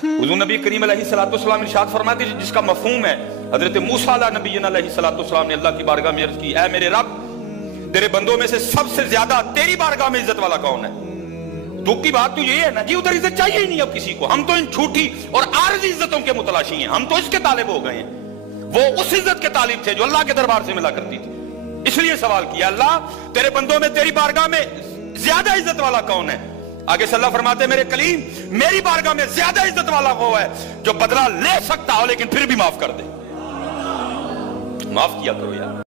हुज़ूर नबी करीम अलैहिस्सलाम इरशाद फरमाते हैं जिसका मफहूम है, हजरत मूसा नबीना अलैहिस्सलाम ने अल्लाह की बारगाह में अर्ज की, ऐ मेरे रब, तेरे बंदों में से सबसे ज्यादा तेरी बारगाह में इज्जत वाला कौन है? दुख की बात तो ये है ना जी, उधर इज्जत चाहिए ही नहीं अब किसी को। हम तो इन झूठी और आरज़ी इज्जतों के मुतलाशी हैं, हम तो इसके तालिब हो गए हैं। वो उस इज्जत के तालिब थे जो अल्लाह के दरबार से मिला करती थी। इसलिए सवाल किया, अल्लाह तेरे बंदों में तेरी बारगाह में ज्यादा इज्जत वाला कौन है? आगे से अल्लाह फरमाते, मेरे कलीम, मेरी बारगाह में ज्यादा इज्जत वाला वो है जो बदला ले सकता हो लेकिन फिर भी माफ कर दे। माफ किया करो यार।